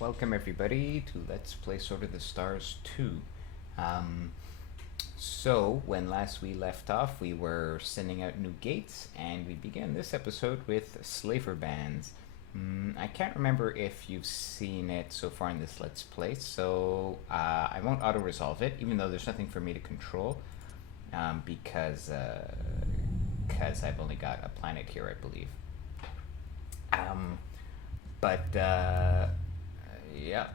Welcome everybody to Let's Play Sword of the Stars 2. So, when last we left off, we were sending out new gates, and we began this episode with slaver bands. I can't remember if you've seen it so far in this Let's Play, so I won't auto-resolve it, even though there's nothing for me to control, because I've only got a planet here, I believe. Yeah.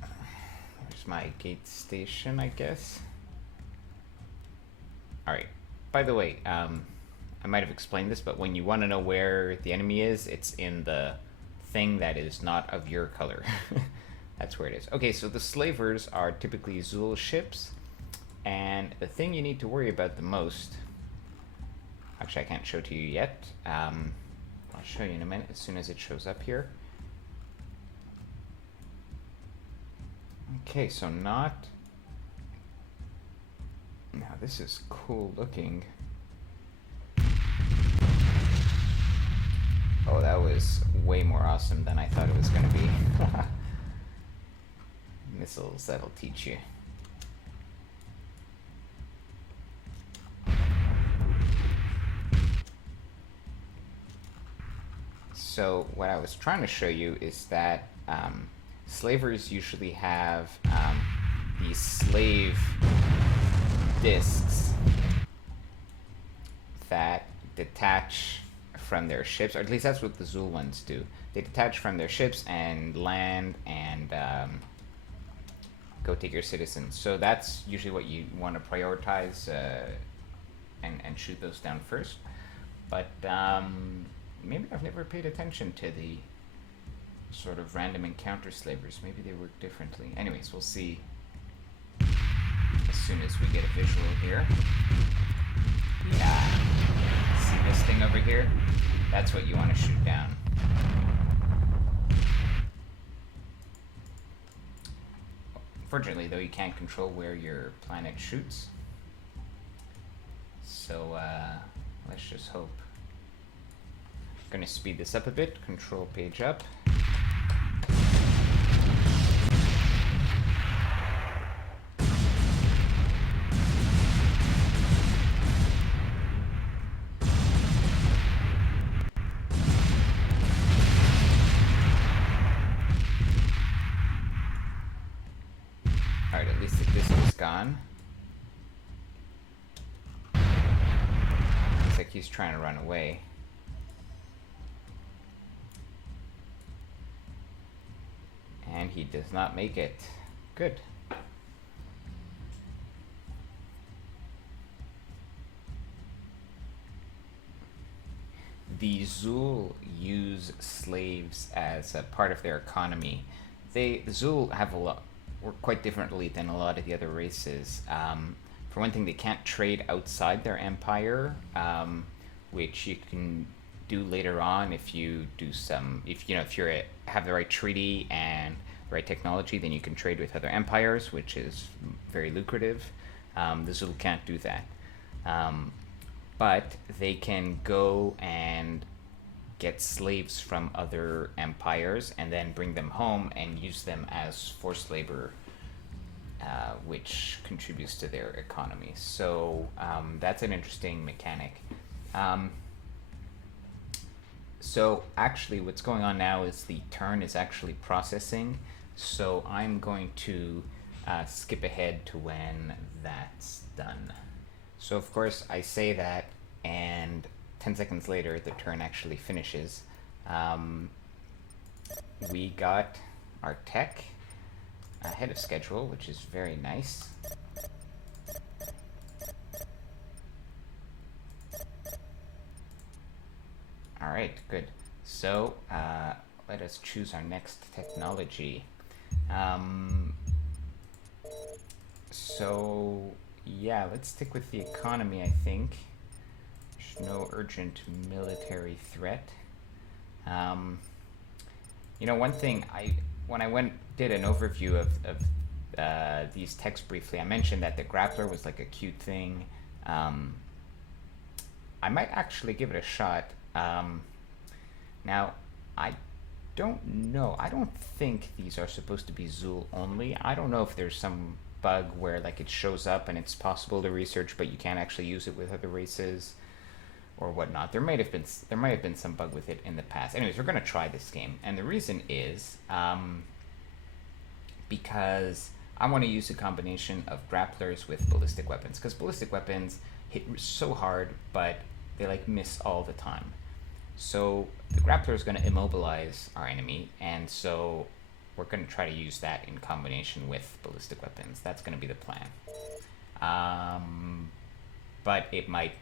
There's my gate station, I guess. Alright. By the way, I might have explained this, but when you want to know where the enemy is, it's in the thing that is not of your color. That's where it is. Okay, so the slavers are typically Zuul ships, and the thing you need to worry about the most... Actually, I can't show to you yet. I'll show you in a minute as soon as it shows up here. Okay, so not... Now this is cool looking. Oh, that was way more awesome than I thought it was going to be. Missiles, that'll teach you. So what I was trying to show you is that slavers usually have these slave discs that detach from their ships, or at least that's what the Zuul ones do. They detach from their ships and land and go take your citizens. So that's usually what you want to prioritize and shoot those down first. But maybe I've never paid attention to the sort of random encounter slavers. Maybe they work differently. Anyways, we'll see as soon as we get a visual here. Yeah. See this thing over here? That's what you want to shoot down. Fortunately, though, you can't control where your planet shoots. So, let's just hope. I'm gonna speed this up a bit. Control page up. Alright, at least this is gone. Looks like he's trying to run away. And he does not make it. Good. The Zuul use slaves as a part of their economy. The Zuul have work quite differently than a lot of the other races. For one thing, they can't trade outside their empire, which you can do later on if you do some, if you have the right treaty and the right technology, then you can trade with other empires, which is very lucrative. The Zuul can't do that, but they can go and get slaves from other empires and then bring them home and use them as forced labor, which contributes to their economy. So that's an interesting mechanic. So actually what's going on now is the turn is actually processing, so I'm going to skip ahead to when that's done. So of course I say that, and 10 seconds later the turn actually finishes. We got our tech ahead of schedule, which is very nice. Alright, good. So, let us choose our next technology. So, yeah, let's stick with the economy, I think. There's no urgent military threat. You know, one thing, when I did an overview of these techs briefly, I mentioned that the grappler was like a cute thing. I might actually give it a shot. Now, I don't know. I don't think these are supposed to be Zuul only. I don't know if there's some bug where like it shows up and it's possible to research, but you can't actually use it with other races or whatnot. There might have been some bug with it in the past. Anyways, we're gonna try this game, and the reason is because I want to use a combination of grapplers with ballistic weapons, because ballistic weapons hit so hard, but they like miss all the time. So the grappler is going to immobilize our enemy, and so we're going to try to use that in combination with ballistic weapons. That's going to be the plan. But it might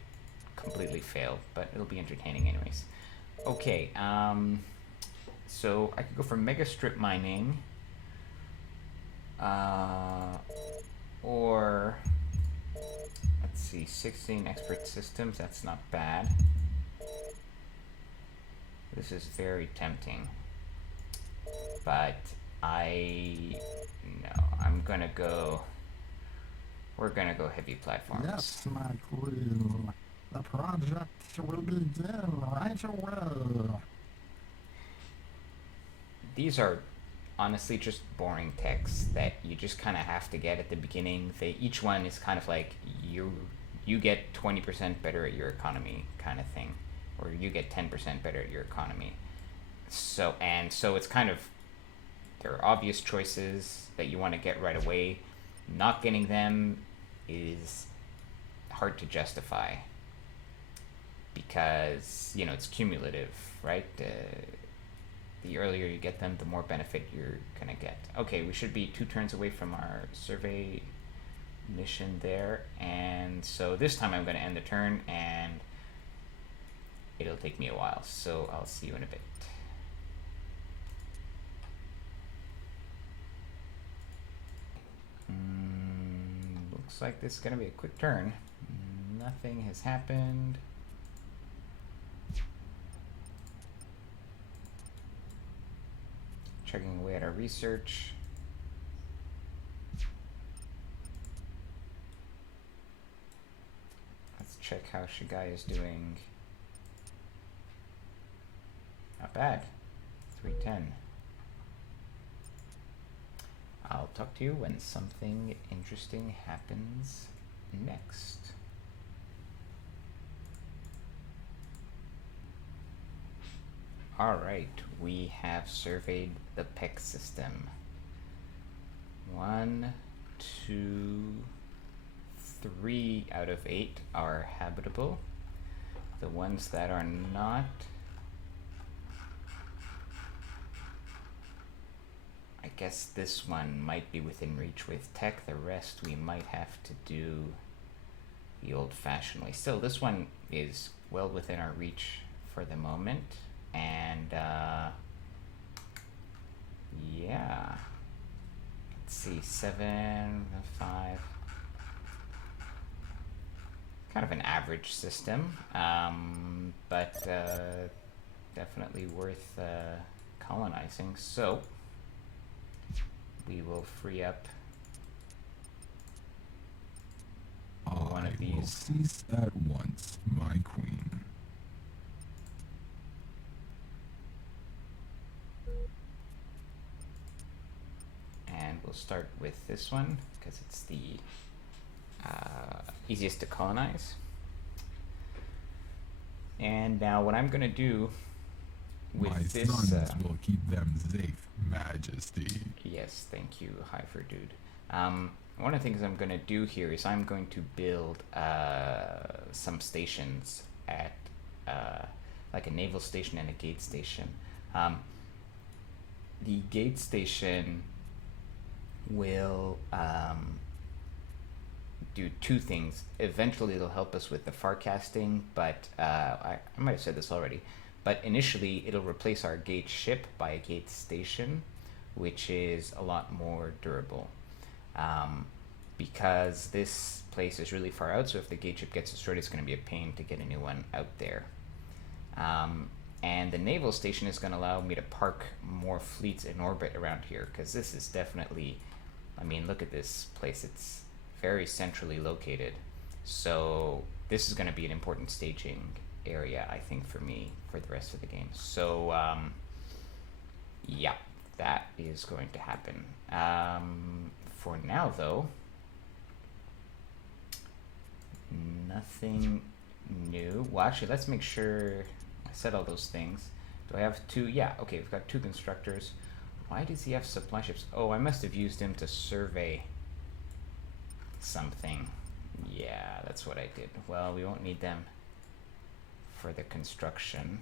completely fail, but it'll be entertaining anyways. Okay, so I could go for mega strip mining, or let's see, 16 expert systems. That's not bad. This is very tempting, but we're gonna go heavy platforms. Yes, my queen. The project will begin right away. These are honestly just boring texts that you just kind of have to get at the beginning. Each one is kind of like you get 20% better at your economy kind of thing, or you get 10% better at your economy. So it's kind of, there are obvious choices that you want to get right away. Not getting them is hard to justify because it's cumulative, right? The earlier you get them, the more benefit you're gonna get. Okay, we should be 2 turns away from our survey mission there, and so this time I'm gonna end the turn, and it'll take me a while, so I'll see you in a bit. Looks like this is gonna be a quick turn. Nothing has happened. Checking away at our research. Let's check how Shigai is doing. Not bad. 310. I'll talk to you when something interesting happens next. Alright, we have surveyed the Peck system. 1, 2, 3 out of 8 are habitable. The ones that are not, I guess this one might be within reach with tech. The rest we might have to do the old-fashioned way. Still, this one is well within our reach for the moment. And yeah, let's see, 7, 5, kind of an average system, but definitely worth colonizing. So we will free up one of these. I will cease at once, my queen. And we'll start with this one because it's the easiest to colonize. And now what I'm going to do with my this... sons will keep them safe, Majesty. Yes, thank you, Heifer Dude. One of the things I'm going to do here is I'm going to build some stations at like a naval station and a gate station. The gate station will do 2 things. Eventually it'll help us with the farcasting, but I might have said this already, but initially it'll replace our gate ship by a gate station, which is a lot more durable, because this place is really far out, so if the gate ship gets destroyed, it's going to be a pain to get a new one out there. And the naval station is going to allow me to park more fleets in orbit around here, because this is definitely, I mean, look at this place. It's very centrally located. So this is going to be an important staging area, I think, for me for the rest of the game. So Yeah, that is going to happen. For now, though, nothing new. Well, actually, let's make sure I said all those things. Do I have two? Yeah, okay, we've got two constructors. Why does he have supply ships? Oh, I must have used him to survey something. Yeah, that's what I did. Well, we won't need them for the construction.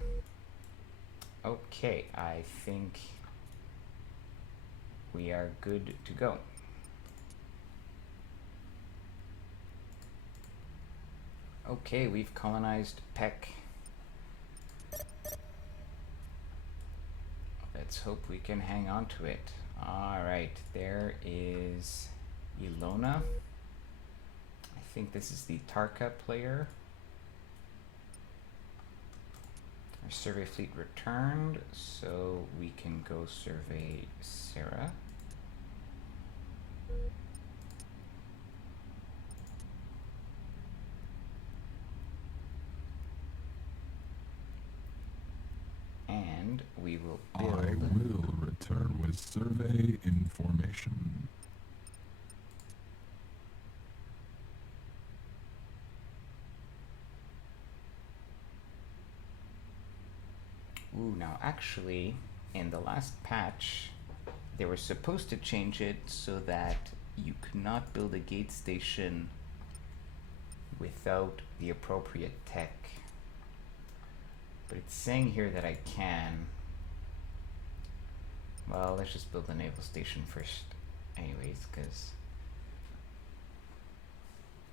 Okay, I think we are good to go. Okay, we've colonized Peck. Let's hope we can hang on to it. Alright, there is Ilona. I think this is the Tarka player. Our survey fleet returned, so we can go survey Sera. And we will build. I will return with survey information. Ooh, now actually, in the last patch, they were supposed to change it so that you could not build a gate station without the appropriate tech. But it's saying here that I can. Well, let's just build the naval station first anyways, because...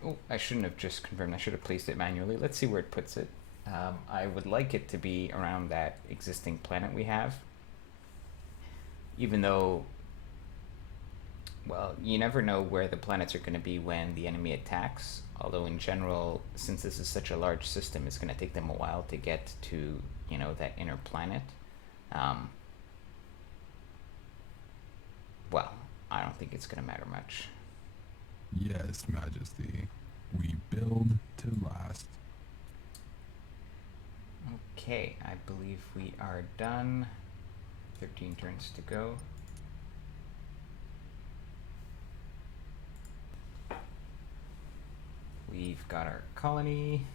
Oh, I shouldn't have just confirmed. I should have placed it manually. Let's see where it puts it. I would like it to be around that existing planet we have. Even though, well, you never know where the planets are going to be when the enemy attacks. Although in general, since this is such a large system, it's going to take them a while to get to, you know, that inner planet. Well, I don't think it's going to matter much. Yes, Majesty. We build to last. Okay, I believe we are done. 13 turns to go. We've got our colony.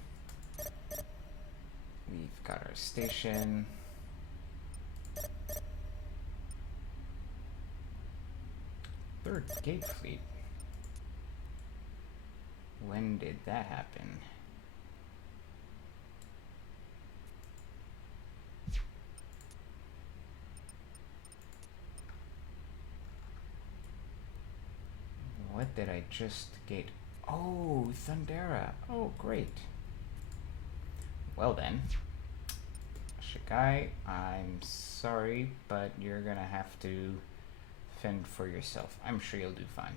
We've got our station. Third gate fleet. When did that happen? What did I just gate? Oh, Thundara. Oh, great. Well then, Shikai, I'm sorry, but you're gonna have to fend for yourself. I'm sure you'll do fine.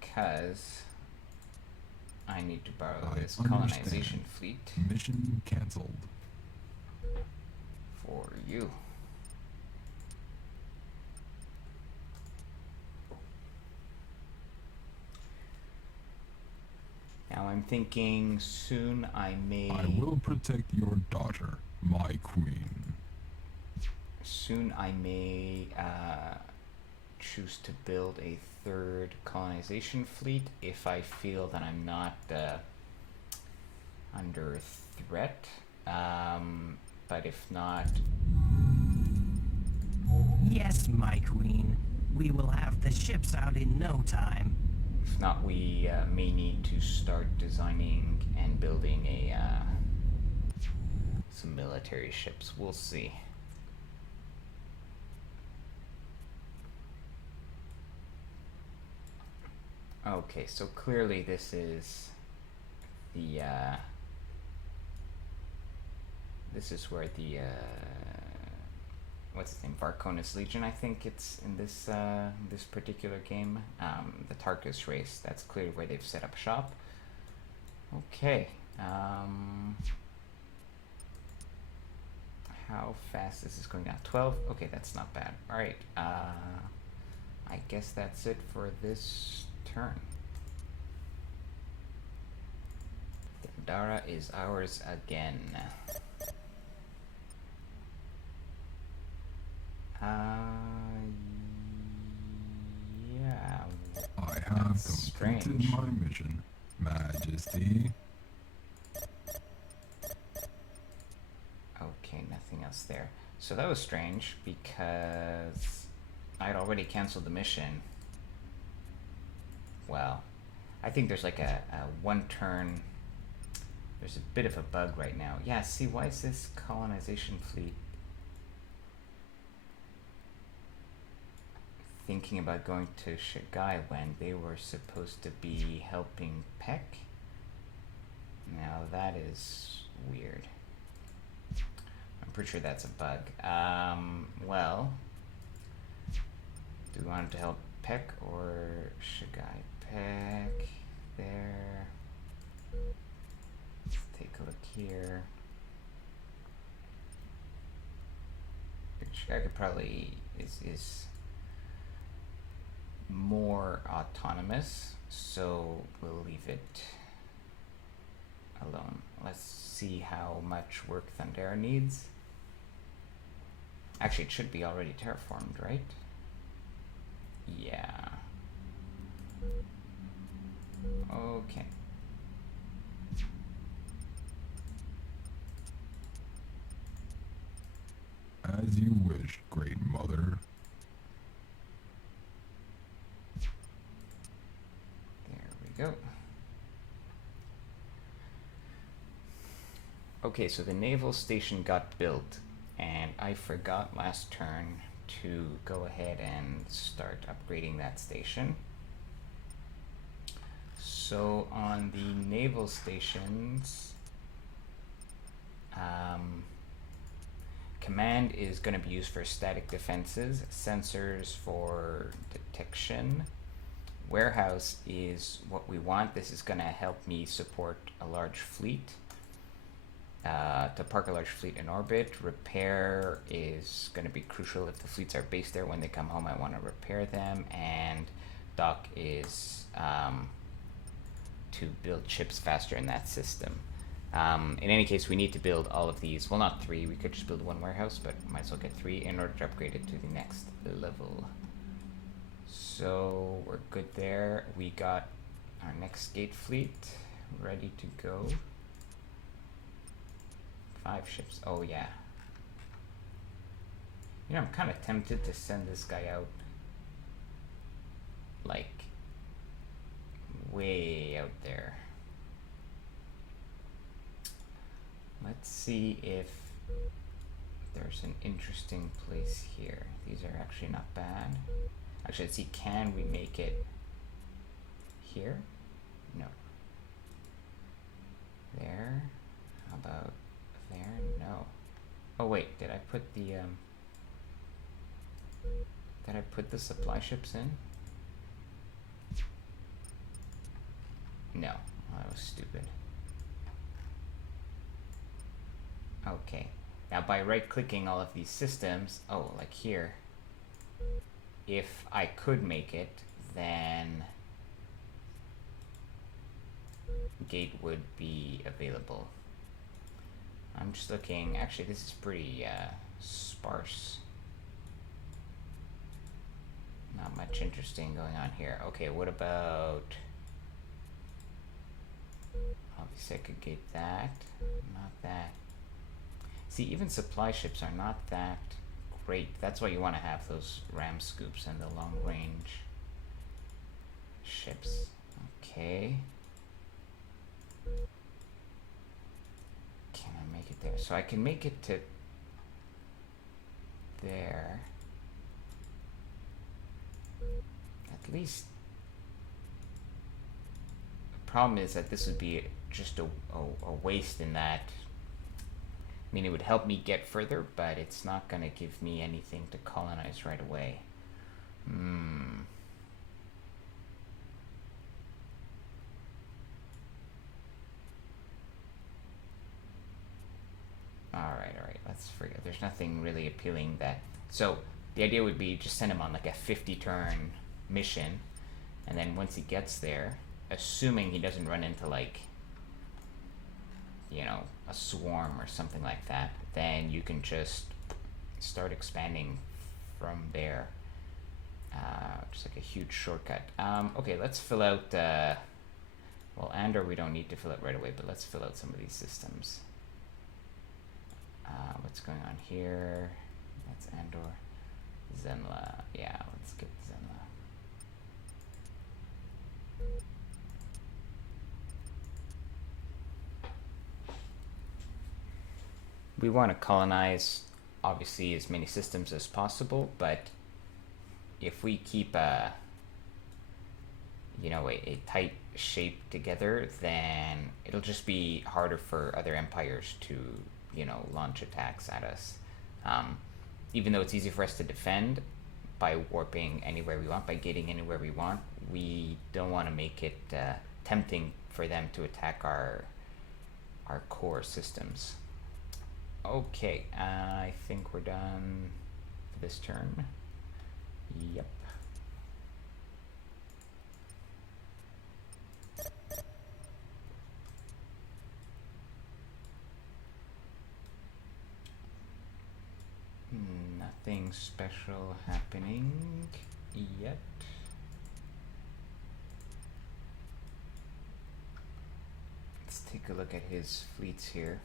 Because I need to borrow this colonization fleet. Mission cancelled. For you. Now I'm thinking soon I may... I will protect your daughter, my queen. Soon I may choose to build a third colonization fleet if I feel that I'm not under threat. But if not... Yes, my queen. We will have the ships out in no time. If not, we may need to start designing and building some military ships. We'll see. Okay, so clearly this is the this is where the what's its name, Varkonis Legion, I think it's in this this particular game, the Tarkus race. That's clearly where they've set up shop. Okay, how fast is this going down? 12. Okay, that's not bad. All right, I guess that's it for this turn. Thundara is ours again. Yeah. I have That's completed strange. my mission, Majesty. Okay, nothing else there. So that was strange because I'd already canceled the mission. Well, I think there's like a one turn. There's a bit of a bug right now. Yeah, see, why is this colonization fleet thinking about going to Shigai when they were supposed to be helping Peck? Now that is weird. I'm pretty sure that's a bug. Well, do we want to help Peck or Shigai? Peck, there. Let's take a look here. Shigai could probably is more autonomous, so we'll leave it alone. Let's see how much work Thundara needs. Actually, it should be already terraformed, right? Yeah. Okay. As you wish, Great Mother. There we go. Okay, so the naval station got built, and I forgot last turn to go ahead and start upgrading that station. So on the naval stations, command is going to be used for static defenses, sensors for detection. Warehouse is what we want. This is going to help me support a large fleet. To park a large fleet in orbit. Repair is going to be crucial if the fleets are based there. When they come home, I want to repair them. And dock is to build ships faster in that system. In any case, we need to build all of these. Well, not 3. We could just build 1 warehouse, but might as well get 3 in order to upgrade it to the next level. So we're good there. We got our next gate fleet ready to go. 5 ships. Oh yeah. You know, I'm kind of tempted to send this guy out, like, way out there. Let's see if there's an interesting place here. These are actually not bad. Actually, let's see, can we make it here? No. There. How about there? No. Oh wait, did I put the supply ships in? No. Oh, that was stupid. Okay. Now by right clicking all of these systems, oh, like here, if I could make it, then gate would be available. I'm just looking, actually this is pretty sparse. Not much interesting going on here. Okay, what about, obviously I could gate that, not that. See, even supply ships are not that great. That's why you want to have those ram scoops and the long range ships. Okay. Can I make it there? So I can make it to there. At least. The problem is that this would be just a waste in that. I mean, it would help me get further, but it's not going to give me anything to colonize right away. Alright, let's forget. There's nothing really appealing that... So, the idea would be just send him on like a 50-turn mission, and then once he gets there, assuming he doesn't run into like you know, a swarm or something like that, then you can just start expanding from there. Just like a huge shortcut. Okay, let's fill out, well, Andor we don't need to fill out right away, but let's fill out some of these systems. What's going on here? That's Andor. Zenla. Yeah, let's get Zenla. We want to colonize, obviously, as many systems as possible, but if we keep a tight shape together, then it'll just be harder for other empires to, launch attacks at us. Even though it's easy for us to defend by warping anywhere we want, by getting anywhere we want, we don't want to make it tempting for them to attack our core systems. Okay, I think we're done for this turn. Yep. Nothing special happening yet. Let's take a look at his fleets here.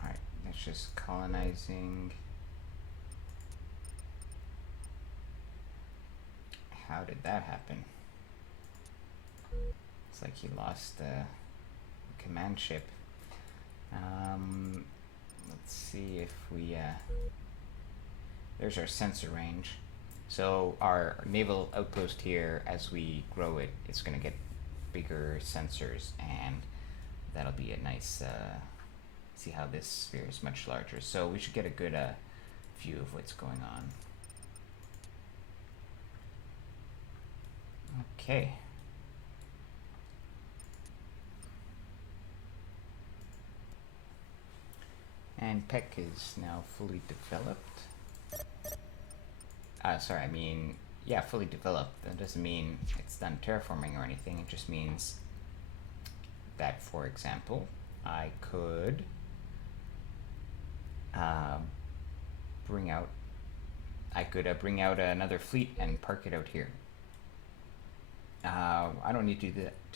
Alright, that's just colonizing. How did that happen? It's like he lost the command ship. Let's see if we, there's our sensor range. So our naval outpost here, as we grow it, it's going to get bigger sensors, and that'll be a nice, see how this sphere is much larger. So we should get a good view of what's going on. Okay. And Peck is now fully developed. Sorry, I mean, yeah, fully developed. That doesn't mean it's done terraforming or anything. It just means that, for example, I could bring out another fleet and park it out here. I don't need to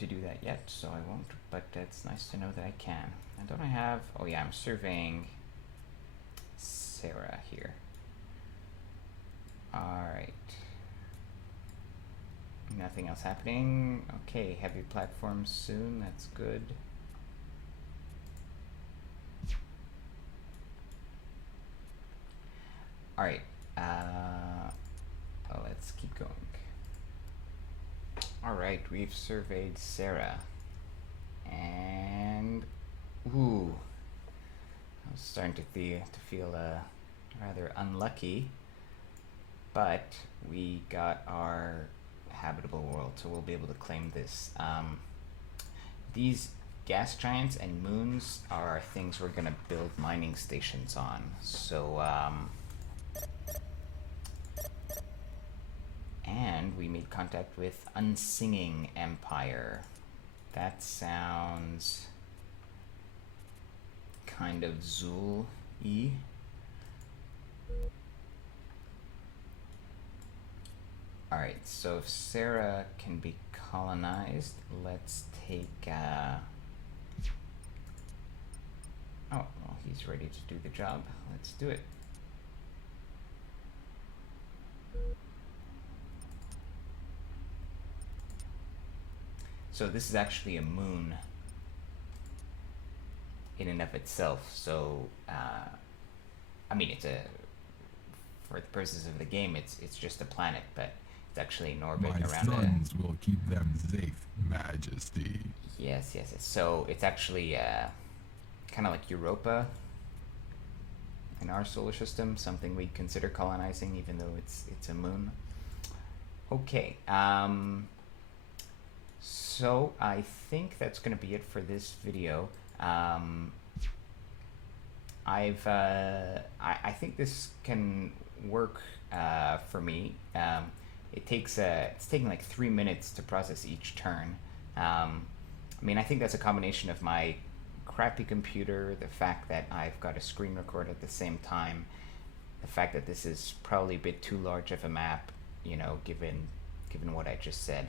do that yet, so I won't, but it's nice to know that I can. And don't I have, oh yeah, I'm surveying Sera here. Alright. Nothing else happening. Okay, heavy platforms soon, that's good. Alright, let's keep going. Alright, we've surveyed Sera. And ooh, I was starting to feel rather unlucky, but we got our habitable world, so we'll be able to claim this. These gas giants and moons are things we're gonna build mining stations on. So and we made contact with Unsinging Empire. That sounds kind of Zuul-y. Alright, so if Sera can be colonized, let's take, oh, well, he's ready to do the job. Let's do it. So this is actually a moon in and of itself. So, I mean, it's for the purposes of the game, it's just a planet, but it's actually in orbit My around sons will keep them safe, Majesty. Yes. So it's actually kind of like Europa in our solar system, something we'd consider colonizing, even though it's a moon. Okay. So I think that's going to be it for this video. I think this can work for me. it's taking like 3 minutes to process each turn. I mean, I think that's a combination of my crappy computer, the fact that I've got a screen record at the same time, the fact that this is probably a bit too large of a map, you know, given what I just said.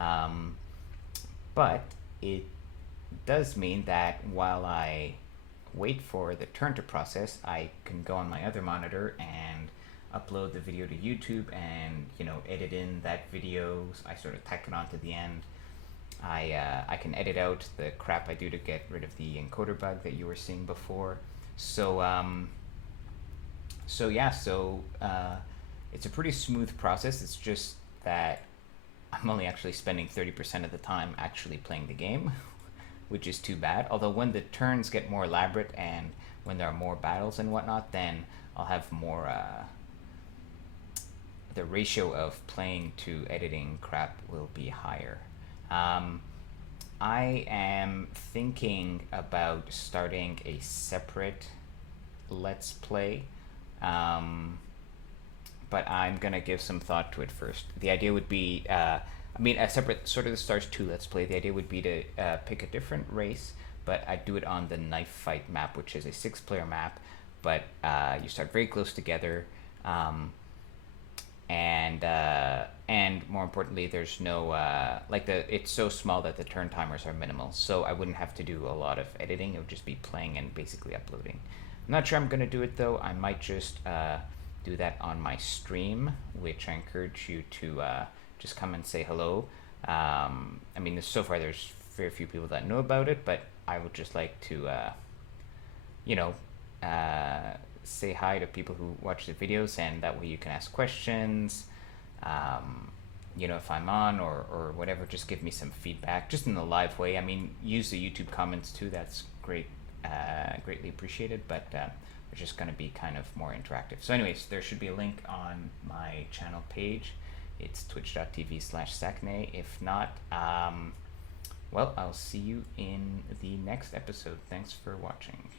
Um, but it does mean that while I wait for the turn to process, I can go on my other monitor and upload the video to YouTube and, you know, edit in that video. I sort of tack it on to the end. I can edit out the crap I do to get rid of the encoder bug that you were seeing before. So it's a pretty smooth process. It's just that I'm only actually spending 30% of the time actually playing the game, which is too bad. Although when the turns get more elaborate and when there are more battles and whatnot, then I'll have more, the ratio of playing to editing crap will be higher. I am thinking about starting a separate Let's Play, but I'm gonna give some thought to it first. The idea would be, I mean, a separate sort of the Stars 2 Let's Play. The idea would be to pick a different race, but I'd do it on the Knife Fight map, which is a 6-player map, but you start very close together. And more importantly, there's no it's so small that the turn timers are minimal, so I wouldn't have to do a lot of editing. It would just be playing and basically uploading. I'm not sure I'm gonna do it though. I might just do that on my stream, which I encourage you to just come and say hello. I mean, so far there's very few people that know about it, but I would just like to say hi to people who watch the videos, and that way you can ask questions. You know, if I'm on or whatever, just give me some feedback, just in a live way. I mean, use the YouTube comments too. That's great, greatly appreciated. But it's just going to be kind of more interactive. So, anyways, there should be a link on my channel page. It's twitch.tv/Sakne. If not, well, I'll see you in the next episode. Thanks for watching.